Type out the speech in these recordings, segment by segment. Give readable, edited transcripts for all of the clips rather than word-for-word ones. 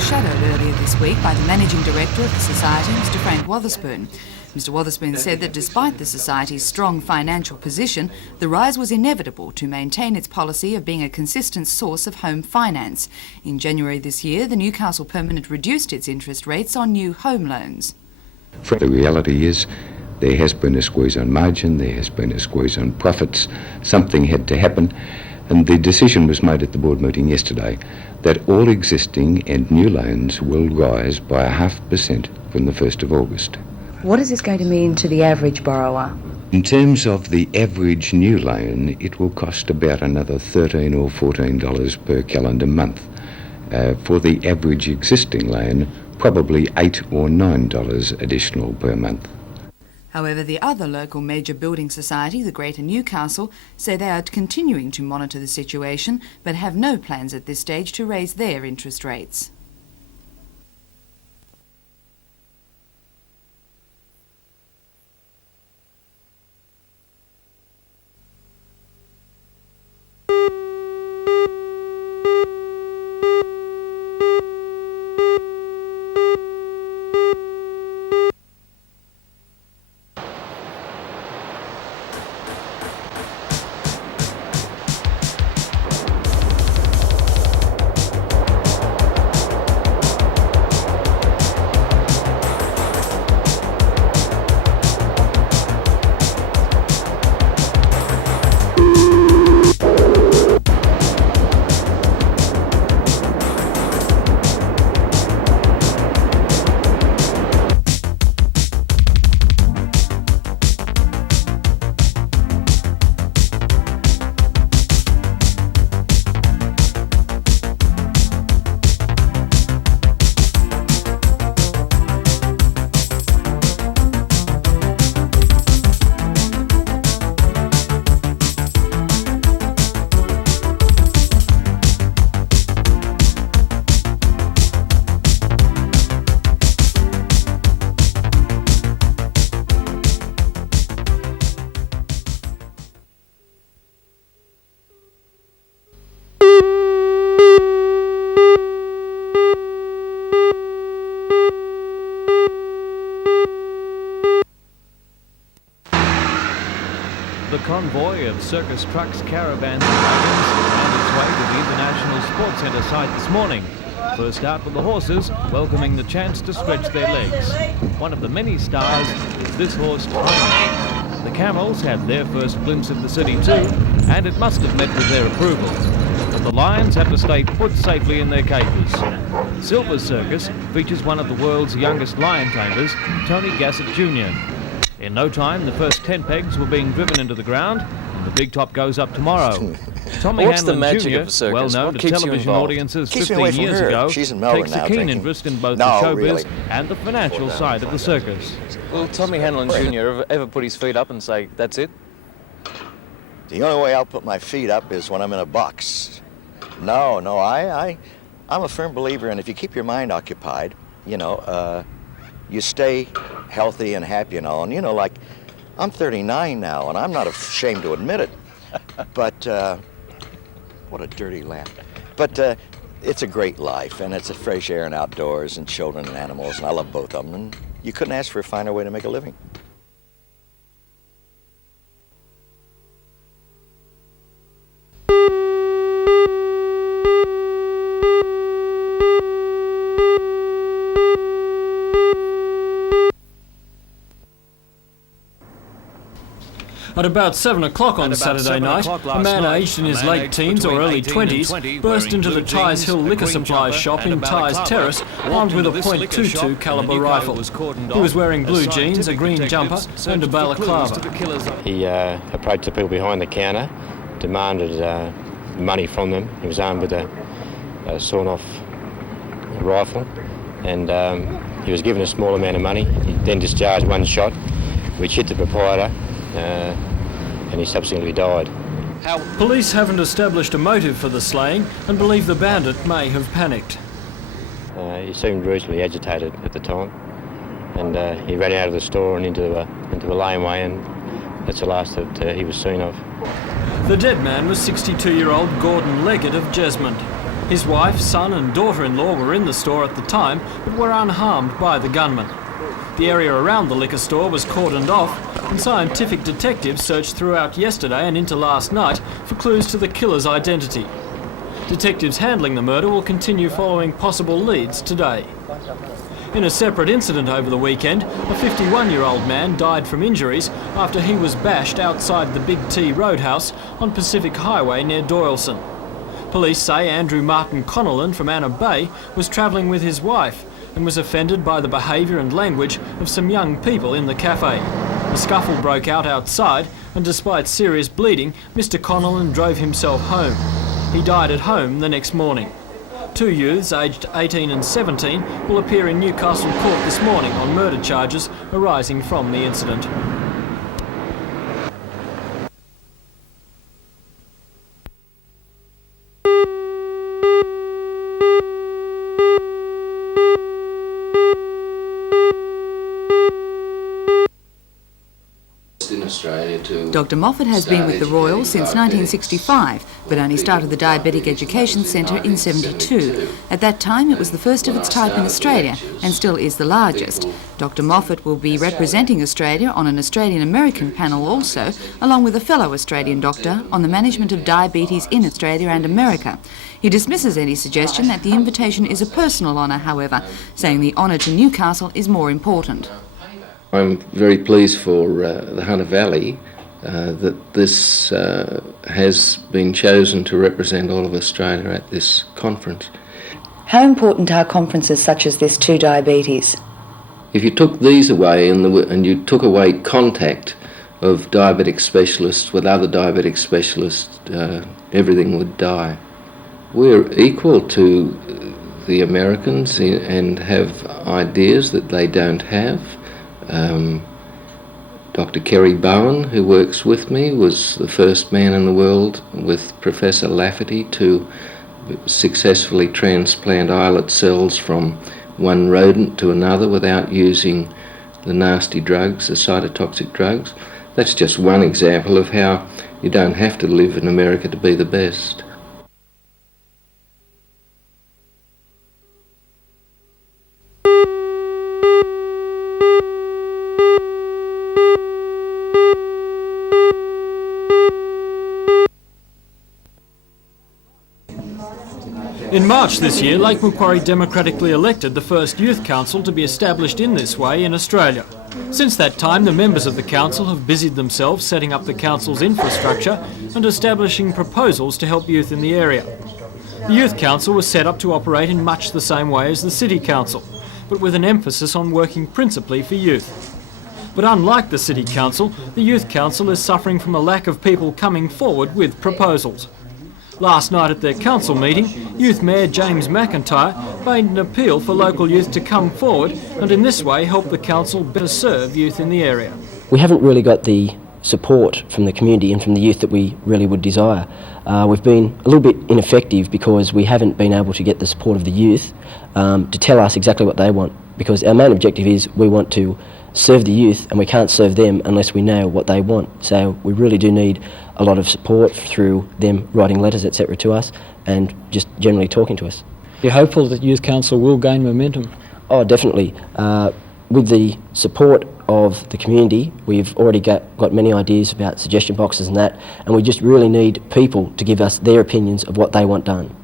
foreshadowed earlier this week by the Managing Director of the Society, Mr Frank Wotherspoon. Mr Wotherspoon said that despite the Society's strong financial position, the rise was inevitable to maintain its policy of being a consistent source of home finance. In January this year, the Newcastle Permanent reduced its interest rates on new home loans. The reality is there has been a squeeze on margin, there has been a squeeze on profits. Something had to happen, and the decision was made at the board meeting yesterday that all existing and new loans will rise by 0.5% from the 1st of August. What is this going to mean to the average borrower? In terms of the average new loan, it will cost about another $13 or $14 per calendar month. For the average existing loan, probably $8 or $9 additional per month. However, the other local major building society, the Greater Newcastle, say they are continuing to monitor the situation but have no plans at this stage to raise their interest rates. The convoy of circus trucks, caravans and wagons found its way to the International Sports Centre site this morning. First out were the horses, welcoming the chance to stretch their legs. One of the many stars is this horse, Torres. The camels had their first glimpse of the city too, and it must have met with their approval. But the lions had to stay put safely in their cages. Silver's Circus features one of the world's youngest lion tamers, Tony Gassett Jr. In no time, the first 10 pegs were being driven into the ground, and the big top goes up tomorrow. Tommy What's the Hanlon magic Jr., of a circus? well known What to keeps you television involved? audiences Keeps me away 15 from years her. ago, She's in Melbourne takes a now keen drinking. interest in both No, the showbiz really. and the financial side of the circus. Will Tommy Hanlon Jr. ever put his feet up and say, that's it? The only way I'll put my feet up is when I'm in a box. No, I'm a firm believer in if you keep your mind occupied, you stay healthy and happy and all. And, like, I'm 39 now, and I'm not ashamed to admit it. But, what a dirty laugh. But it's a great life, and it's a fresh air and outdoors and children and animals, and I love both of them. And you couldn't ask for a finer way to make a living. At about 7 o'clock on Saturday night, a man aged in his late teens or early 20s burst into the Tyes Hill liquor supply shop in Tyes Terrace armed with a .22 caliber rifle. He was wearing blue jeans, a green jumper and a balaclava. He approached the people behind the counter, demanded money from them. He was armed with a sawn-off rifle, and he was given a small amount of money. He then discharged one shot, which hit the proprietor, and he subsequently died. Police haven't established a motive for the slaying and believe the bandit may have panicked. He seemed reasonably agitated at the time, and he ran out of the store and into a laneway, and that's the last that he was seen of. The dead man was 62-year-old Gordon Leggett of Jesmond. His wife, son and daughter-in-law were in the store at the time, but were unharmed by the gunman. The area around the liquor store was cordoned off, and scientific detectives searched throughout yesterday and into last night for clues to the killer's identity. Detectives handling the murder will continue following possible leads today. In a separate incident over the weekend, a 51-year-old man died from injuries after he was bashed outside the Big T Roadhouse on Pacific Highway near Doyleson. Police say Andrew Martin Connellan from Anna Bay was travelling with his wife and was offended by the behaviour and language of some young people in the cafe. A scuffle broke out outside, and despite serious bleeding, Mr. Connellan drove himself home. He died at home the next morning. Two youths, aged 18 and 17, will appear in Newcastle Court this morning on murder charges arising from the incident. Dr Moffat has been with the Royal since 1965, but only started the Diabetic Education Centre in '72. At that time it was the first of its type in Australia and still is the largest. Dr Moffat will be representing Australia on an Australian-American panel also, along with a fellow Australian doctor on the management of diabetes in Australia and America. He dismisses any suggestion that the invitation is a personal honour, however, saying the honour to Newcastle is more important. I'm very pleased for the Hunter Valley that this has been chosen to represent all of Australia at this conference. How important are conferences such as this to diabetes? If you took these away and you took away contact of diabetic specialists with other diabetic specialists, everything would die. We're equal to the Americans and have ideas that they don't have. Dr. Kerry Bowen, who works with me, was the first man in the world with Professor Lafferty to successfully transplant islet cells from one rodent to another without using the nasty drugs, the cytotoxic drugs. That's just one example of how you don't have to live in America to be the best. In March this year, Lake Macquarie democratically elected the first youth council to be established in this way in Australia. Since that time, the members of the council have busied themselves setting up the council's infrastructure and establishing proposals to help youth in the area. The youth council was set up to operate in much the same way as the city council, but with an emphasis on working principally for youth. But unlike the city council, the youth council is suffering from a lack of people coming forward with proposals. Last night at their council meeting, Youth Mayor James McIntyre made an appeal for local youth to come forward and in this way help the council better serve youth in the area. We haven't really got the support from the community and from the youth that we really would desire. We've been a little bit ineffective because we haven't been able to get the support of the youth to tell us exactly what they want, because our main objective is we want to serve the youth and we can't serve them unless we know what they want. So we really do need a lot of support through them writing letters, etc. to us and just generally talking to us. You're hopeful that Youth Council will gain momentum? Oh, definitely. With the support of the community, we've already got many ideas about suggestion boxes and that, and we just really need people to give us their opinions of what they want done.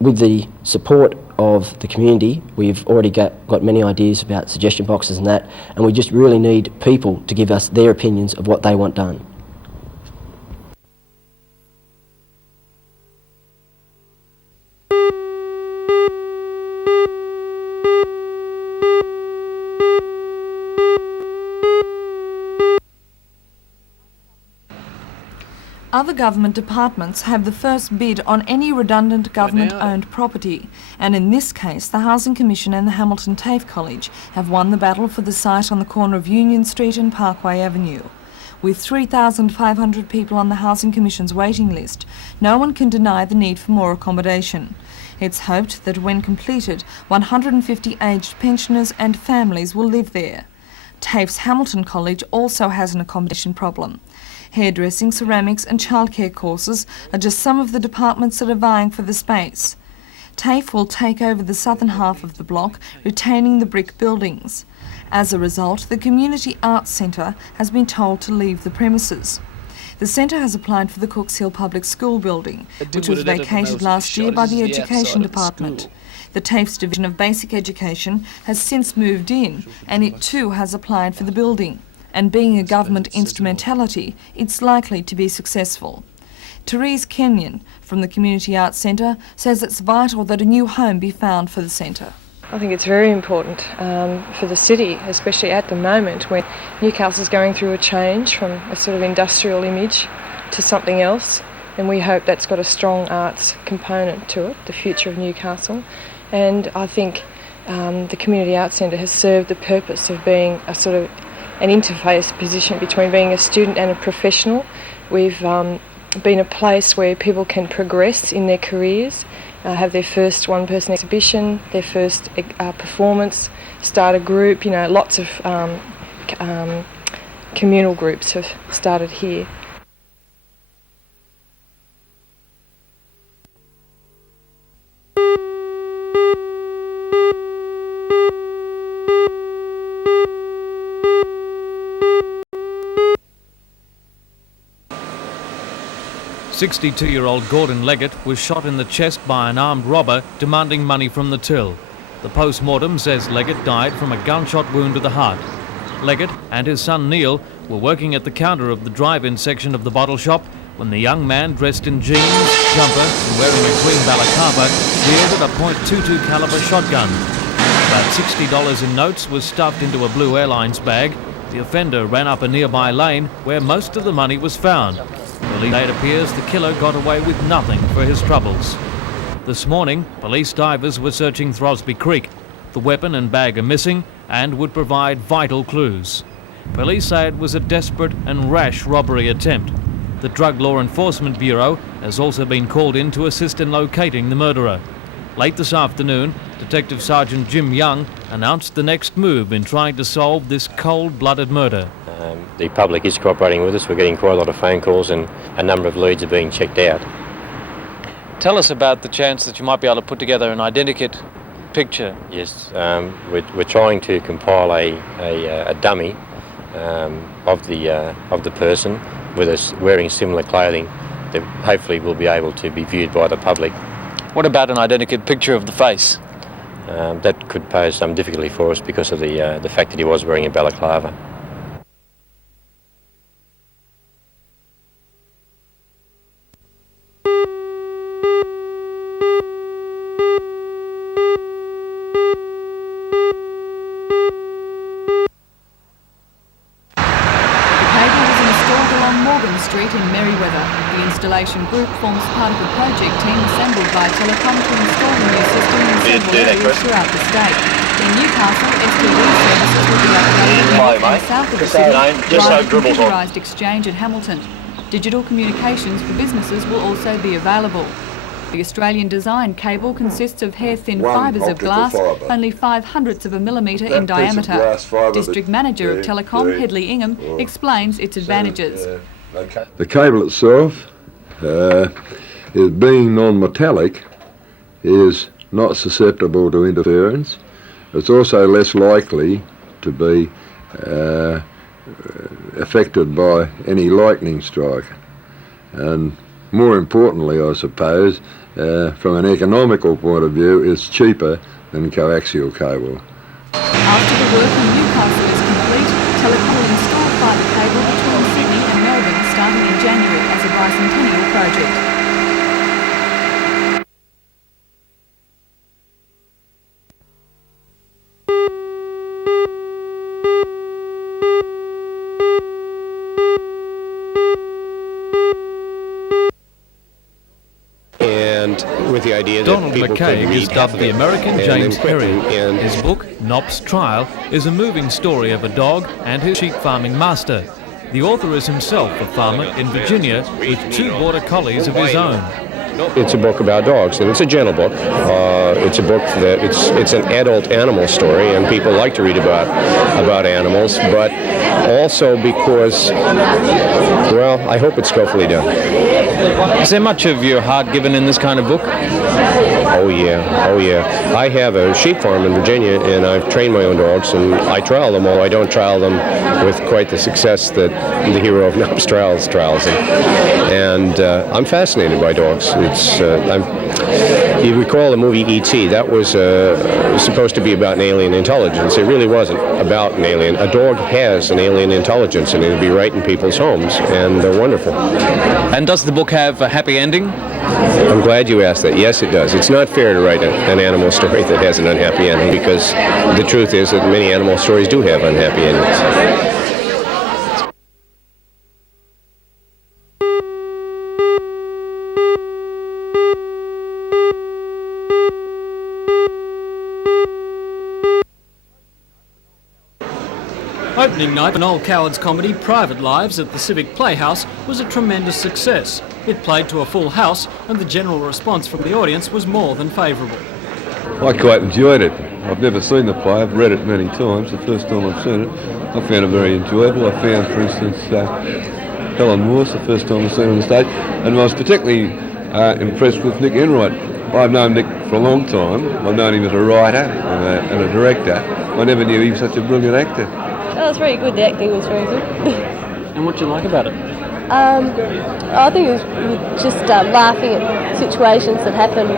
With the support of the community, we've already got many ideas about suggestion boxes and that, and we just really need people to give us their opinions of what they want done. Other government departments have the first bid on any redundant government-owned property, and in this case the Housing Commission and the Hamilton TAFE College have won the battle for the site on the corner of Union Street and Parkway Avenue. With 3,500 people on the Housing Commission's waiting list, no one can deny the need for more accommodation. It's hoped that when completed, 150 aged pensioners and families will live there. TAFE's Hamilton College also has an accommodation problem. Hairdressing, ceramics and childcare courses are just some of the departments that are vying for the space. TAFE will take over the southern half of the block, retaining the brick buildings. As a result, the Community Arts Centre has been told to leave the premises. The centre has applied for the Cooks Hill Public School building, which was vacated last year by the Education Department. The TAFE's Division of Basic Education has since moved in, and it too has applied for the building. And being a government instrumentality, it's likely to be successful. Torres Kenyon from the Community Arts Centre says it's vital that a new home be found for the centre. I think it's very important for the city, especially at the moment when Newcastle's going through a change from a sort of industrial image to something else, and we hope that's got a strong arts component to it, the future of Newcastle. And I think the Community Arts Centre has served the purpose of being a sort of an interface position between being a student and a professional. We've been a place where people can progress in their careers, have their first one-person exhibition, their first performance, start a group. You know, lots of communal groups have started here. "62-year-old Gordon Leggett was shot in the chest by an armed robber demanding money from the till. The post-mortem says Leggett died from a gunshot wound to the heart. Leggett and his son Neil were working at the counter of the drive-in section of the bottle shop when the young man, dressed in jeans, jumper and wearing a green balaclava, wielded a .22 caliber shotgun. About $60 in notes was stuffed into a Blue Airlines bag. The offender ran up a nearby lane where most of the money was found. It appears the killer got away with nothing for his troubles. This morning, police divers were searching Throsby Creek. The weapon and bag are missing and would provide vital clues. Police say it was a desperate and rash robbery attempt. The Drug Law Enforcement Bureau has also been called in to assist in locating the murderer. Late this afternoon, Detective Sergeant Jim Young announced the next move in trying to solve this cold-blooded murder. The public is cooperating with us. We're getting quite a lot of phone calls and a number of leads are being checked out. Tell us about the chance that you might be able to put together an identikit picture. Yes, we're trying to compile a dummy of the person with us wearing similar clothing that hopefully will be able to be viewed by the public. What about an identikit picture of the face? That could pose some difficulty for us because of the fact that he was wearing a balaclava. Strait in Merriweather. The installation group forms part of a project team assembled by Telecom to install the new system in several areas throughout the state. In Newcastle, STD services will be upgraded north and south of the city via a computerised exchange at Hamilton. Digital communications for businesses will also be available. The Australian-designed cable consists of hair-thin fibres of glass, only 0.05 of a millimetre in diameter. District Manager of Telecom, Hedley Ingham, explains its advantages. The cable itself, is being non-metallic, is not susceptible to interference. It's also less likely to be affected by any lightning strike. And more importantly, I suppose, from an economical point of view, it's cheaper than coaxial cable. After the work in Newcastle is complete, Telecom will install fibre cable between Sydney and Melbourne starting in January as a bicentennial project. With the idea that Donald McKay is dubbed the American James Herring. His book, Nop's Trial, is a moving story of a dog and his sheep farming master. The author is himself a farmer in Virginia with 2 border collies of his own. It's a book about dogs, and it's a gentle book. It's a book that it's an adult animal story, and people like to read about animals, but also because, well, I hope it's skillfully done. Is there much of your heart given in this kind of book? Oh yeah. I have a sheep farm in Virginia, and I've trained my own dogs, and I trial them all. I don't trial them with quite the success that the hero of Knobs trials them. And I'm fascinated by dogs. You recall the movie E.T., that was supposed to be about an alien intelligence. It really wasn't about an alien. A dog has an alien intelligence, and it'll be right in people's homes, and they're wonderful. And does the book have a happy ending? I'm glad you asked that. Yes, it does. It's not fair to write an animal story that has an unhappy ending, because the truth is that many animal stories do have unhappy endings. Opening night, an Old Cowards comedy, Private Lives, at the Civic Playhouse was a tremendous success. It played to a full house, and the general response from the audience was more than favourable. I quite enjoyed it. I've never seen the play. I've read it many times. The first time I've seen it, I found it very enjoyable. I found, for instance, Helen Morse, the first time I've seen her on the stage, and I was particularly impressed with Nick Enright. I've known Nick for a long time. I've known him as a writer and a director. I never knew he was such a brilliant actor. Oh, it was very good. The acting was very good. And what do you like about it? I think it was just laughing at situations that happen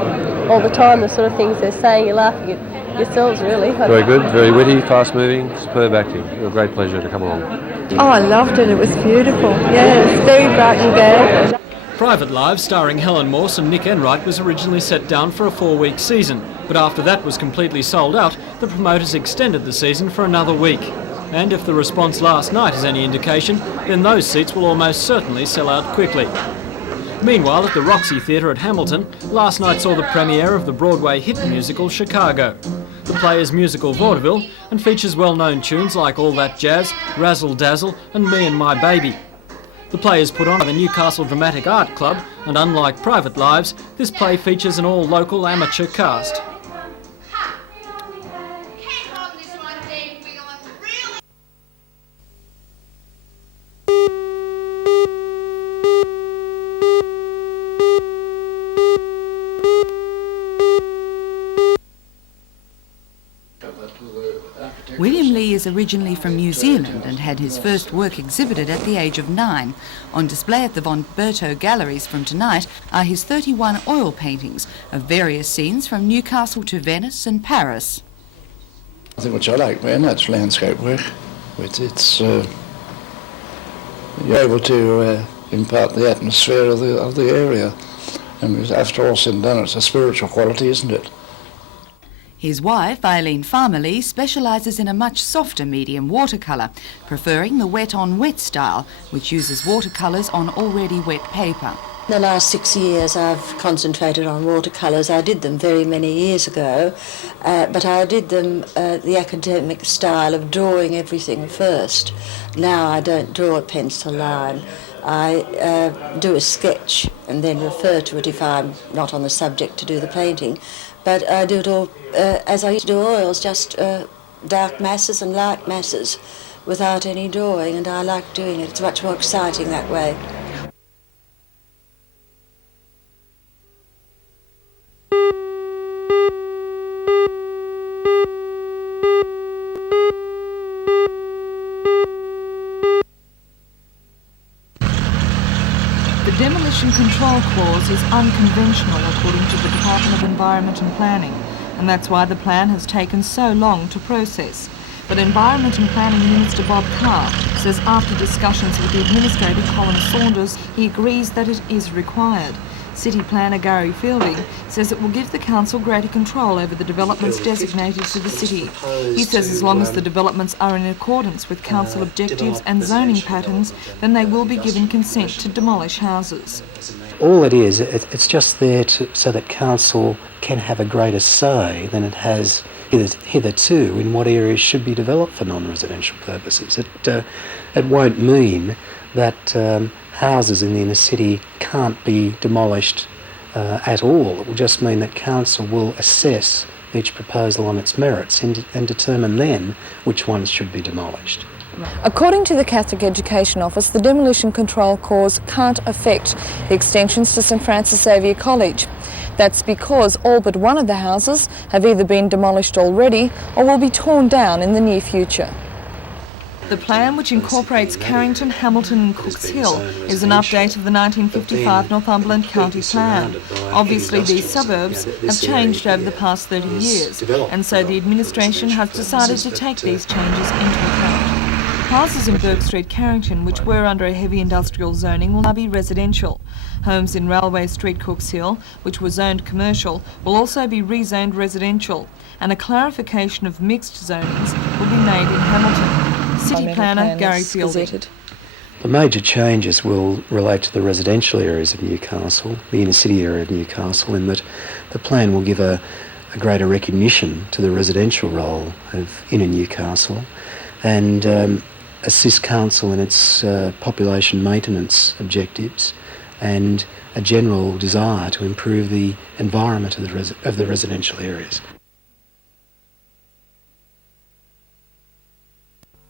all the time, the sort of things they're saying. You're laughing at yourselves, really. Very good, very witty, fast-moving, superb acting. It was a great pleasure to come along. Oh, I loved it. It was beautiful. Yeah, it was very bright and gay. Private Lives, starring Helen Morse and Nick Enright, was originally set down for a 4-week season, but after that was completely sold out, the promoters extended the season for another week. And if the response last night is any indication, then those seats will almost certainly sell out quickly. Meanwhile, at the Roxy Theatre at Hamilton, last night saw the premiere of the Broadway hit musical Chicago. The play is musical vaudeville and features well-known tunes like All That Jazz, Razzle Dazzle and Me and My Baby. The play is put on by the Newcastle Dramatic Art Club, and unlike Private Lives, this play features an all-local amateur cast. William Lee is originally from New Zealand and had his first work exhibited at the age of 9. On display at the Von Berto Galleries from tonight are his 31 oil paintings of various scenes from Newcastle to Venice and Paris. I think what I like very much landscape work. It's you're able to impart the atmosphere of the area, and after all said and done, it's a spiritual quality, isn't it? His wife, Eileen Farmerley, specialises in a much softer medium watercolour, preferring the wet-on-wet style, which uses watercolours on already wet paper. In the last 6 years I've concentrated on watercolours. I did them very many years ago, but I did them the academic style of drawing everything first. Now I don't draw a pencil line. I do a sketch and then refer to it if I'm not on the subject to do the painting. But I do it all as I used to do oils, just dark masses and light masses without any drawing, and I like doing it. It's much more exciting that way. The Demolition Control Clause is unconventional according to the Department of Environment and Planning, and that's why the plan has taken so long to process. But Environment and Planning Minister Bob Carr says after discussions with the Administrator Colin Saunders, he agrees that it is required. City Planner Gary Fielding says it will give the Council greater control over the developments designated to the city. He says as long as the developments are in accordance with Council objectives and zoning patterns, then they will be given consent to demolish houses. All it is, it's just there so that Council can have a greater say than it has hitherto in what areas should be developed for non-residential purposes. It won't mean that houses in the inner city can't be demolished at all. It will just mean that council will assess each proposal on its merits and determine then which ones should be demolished. According to the Catholic Education Office, the demolition control clause can't affect the extensions to St Francis Xavier College. That's because all but one of the houses have either been demolished already or will be torn down in the near future. The plan, which incorporates Carrington, Hamilton and Cooks Hill, is an update of the 1955 Northumberland County Plan. Obviously these suburbs have changed over the past 30 years, and so the administration has decided to take these changes into account. Houses in Bourke Street, Carrington, which were under a heavy industrial zoning, will now be residential. Homes in Railway Street, Cooks Hill, which were zoned commercial, will also be rezoned residential, and a clarification of mixed zonings will be made in Hamilton. City Planner Gary Fielding. The major changes will relate to the residential areas of Newcastle, the inner city area of Newcastle, in that the plan will give a greater recognition to the residential role of inner Newcastle and assist council in its population maintenance objectives and a general desire to improve the environment of the residential areas.